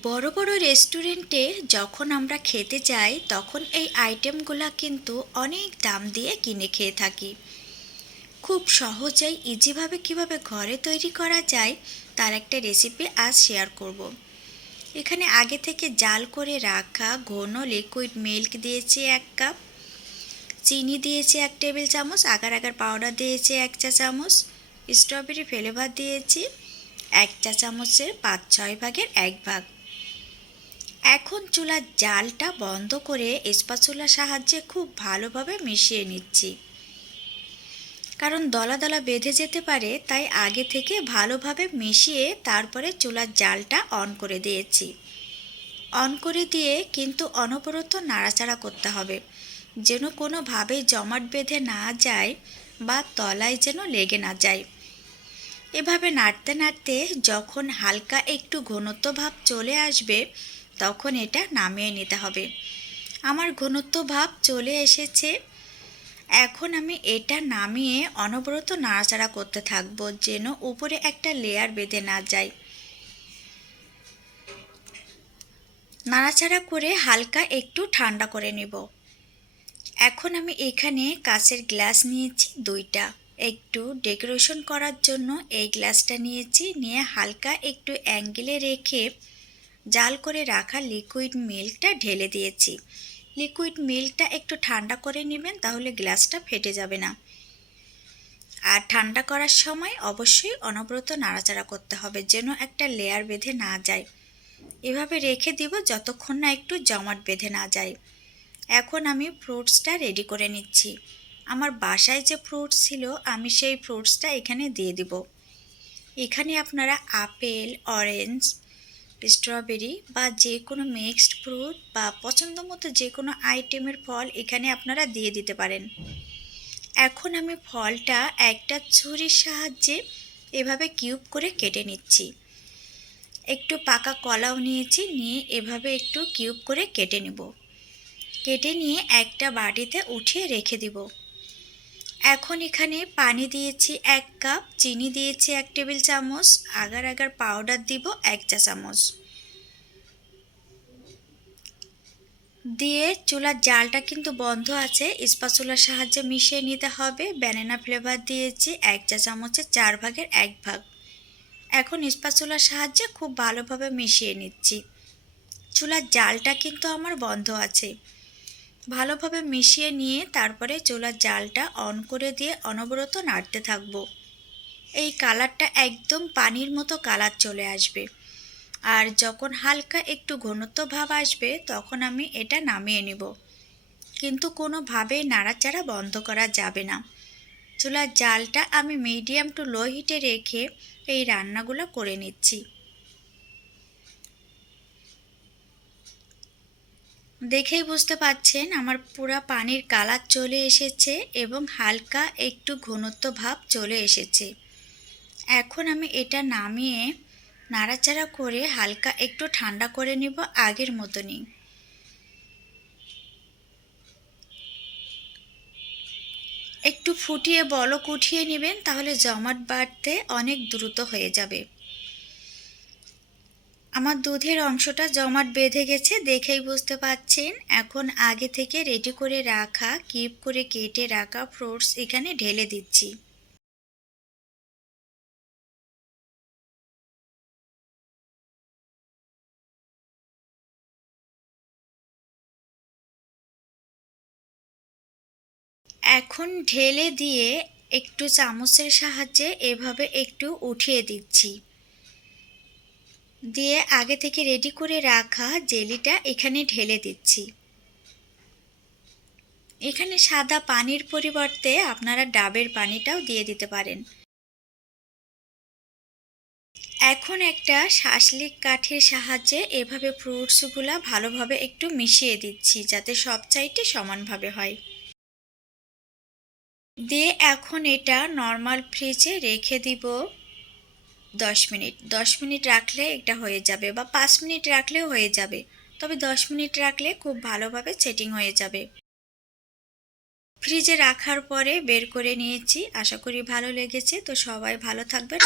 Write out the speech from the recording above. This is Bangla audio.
বড় বড় রেস্টুরেন্টে যখন আমরা খেতে যাই, তখন এই আইটেমগুলো কিন্তু অনেক দাম দিয়ে কিনে খেয়ে থাকি খুব সহজেই, ইজিভাবে কীভাবে ঘরে তৈরি করা যায়, তার একটা রেসিপি আজ শেয়ার করব। এখানে আগে থেকে জাল করে রাখা ঘন লিকুইড মিল্ক দিয়েছি এক কাপ, চিনি দিয়েছি এক টেবিল চামচ, আগার আগার পাউডার দিয়েছি এক চা চামচ স্ট্রবেরি ফ্লেভার দিয়েছি এক চা চামচের পাঁচ ছয় ভাগের এক ভাগ এখন চুলার জালটা বন্ধ করে স্পাচুলার সাহায্যে খুব ভালোভাবে মিশিয়ে নিচ্ছি। কারণ দলা দলা বেঁধে যেতে পারে, তাই আগে থেকে ভালোভাবে মিশিয়ে তারপরে চুলার জালটা অন করে দিয়েছি। অন করে দিয়ে কিন্তু অনবরত নাড়াচাড়া করতে হবে, যেন কোনোভাবে জমাট বেঁধে না যায় বা তলায় যেন লেগে না যায়। এভাবে নাড়তে নাড়তে যখন হালকা একটু ঘনত্ব ভাব চলে আসবে তখন এটা নামিয়ে নিতে হবে। আমার ঘনত্ব ভাব চলে এসেছে। এখন আমি এটা নামিয়ে অনবরত নাড়াচাড়া করতে থাকব যেন উপরে একটা লেয়ার বেঁধে না যায়। নাড়াচাড়া করে হালকা একটু ঠান্ডা করে নেব। এখন আমি এখানে কাঁচের গ্লাস নিয়েছি দুইটা। একটু ডেকোরেশন করার জন্য এই গ্লাসটা নিয়েছি। নিয়ে হালকা একটু অ্যাঙ্গেলে রেখে জাল করে রাখা লিকুইড মিল্কটা ঢেলে দিয়েছি। লিকুইড মিল্কটা একটু ঠান্ডা করে নেবেন, তাহলে গ্লাসটা ফেটে যাবে না। আর ঠান্ডা করার সময় অবশ্যই অনবরত নাড়াচাড়া করতে হবে, যেন একটা লেয়ার বেঁধে না যায়। এভাবে রেখে দিব যতক্ষণ না একটু জমাট বেঁধে না যায়। এখন আমি ফ্রুটসটা রেডি করে নিচ্ছি। আমার বাসায় যে ফ্রুটস ছিল, আমি সেই ফ্রুটসটা এখানে দিয়ে দিব। এখানে আপনারা আপেল অরেঞ্জ স্ট্রবেরি বা যে কোনো মিক্সড ফ্রুট বা পছন্দ মতো যে কোনো আইটেমের ফল এখানে আপনারা দিয়ে দিতে পারেন। এখন আমি ফলটা একটা ছুরির সাহায্যে এভাবে কিউব করে কেটে নিচ্ছি। একটু পাকা কলাও নিয়েছি, নিয়ে এভাবে একটু কিউব করে কেটে নেব। কেটে নিয়ে একটা বাটিতে উঠিয়ে রেখে দিব। এখন এখানে পানি দিয়েছি এক কাপ, চিনি দিয়েছি এক টেবিল চামচ, আগার আগার পাউডার দিব এক চা চামচ। দিয়ে চুলার জালটা কিন্তু বন্ধ আছে চুলার সাহায্যে মিশিয়ে নিতে হবে। ব্যানানা ফ্লেভার দিয়েছি এক চা চামচের চার ভাগের এক ভাগ। এখন চুলার সাহায্যে খুব ভালোভাবে মিশিয়ে নিচ্ছি। চুলার জালটা কিন্তু আমার বন্ধ আছে। ভালোভাবে মিশিয়ে নিয়ে তারপরে চোলার জালটা অন করে দিয়ে অনবরত নাড়তে থাকব। এই কালারটা একদম পানির মতো কালার চলে আসবে। আর যখন হালকা একটু ঘনত্ব ভাব আসবে, তখন আমি এটা নামিয়ে নেব। কিন্তু কোনোভাবেই নাড়াচাড়া বন্ধ করা যাবে না। চুলার জালটা আমি মিডিয়াম টু লো হিটে রেখে এই রান্নাগুলো করে নিচ্ছি। দেখেই বুঝতে পাচ্ছেন আমার পুরা পানির কালার চলে এসেছে এবং হালকা একটু ঘনত্ব ভাব চলে এসেছে। এখন আমি এটা নামিয়ে নাড়াচাড়া করে হালকা একটু ঠান্ডা করে নিব আগের মতনই। একটু ফুটিয়ে বলক উঠিয়ে নেবেন, তাহলে জমাট বাড়তে অনেক দ্রুত হয়ে যাবে। আমার দুধের অংশটা জমাট বেঁধে গেছে, দেখেই বুঝতে পাচ্ছেন। এখন আগে থেকে রেডি করে রাখা কিপ করে কেটে রাখা ফ্রুটস এখানে ঢেলে দিচ্ছি। এখন ঢেলে দিয়ে একটু চামচের সাহায্যে এভাবে একটু উঠিয়ে দিচ্ছি। দিয়ে আগে থেকে রেডি করে রাখা জেলিটা এখানে ঢেলে দিচ্ছি। এখানে সাদা পানির পরিবর্তে আপনারা ডাবের পানিটাও দিয়ে দিতে পারেন। এখন একটা শাসলিক কাঠের সাহায্যে এভাবে ফ্রুটসগুলা ভালোভাবে একটু মিশিয়ে দিচ্ছি যাতে সব চাইতে সমানভাবে হয়। দিয়ে এখন এটা নর্মাল ফ্রিজে রেখে দিব। দশ মিনিট। দশ মিনিট রাখলে এটা হয়ে যাবে বা পাঁচ মিনিট রাখলেও হয়ে যাবে। তবে দশ মিনিট রাখলে খুব ভালোভাবে সেটিং হয়ে যাবে। ফ্রিজে রাখার পরে বের করে নিয়েছি। আশা করি ভালো লেগেছে। তো সবাই ভালো থাকবেন।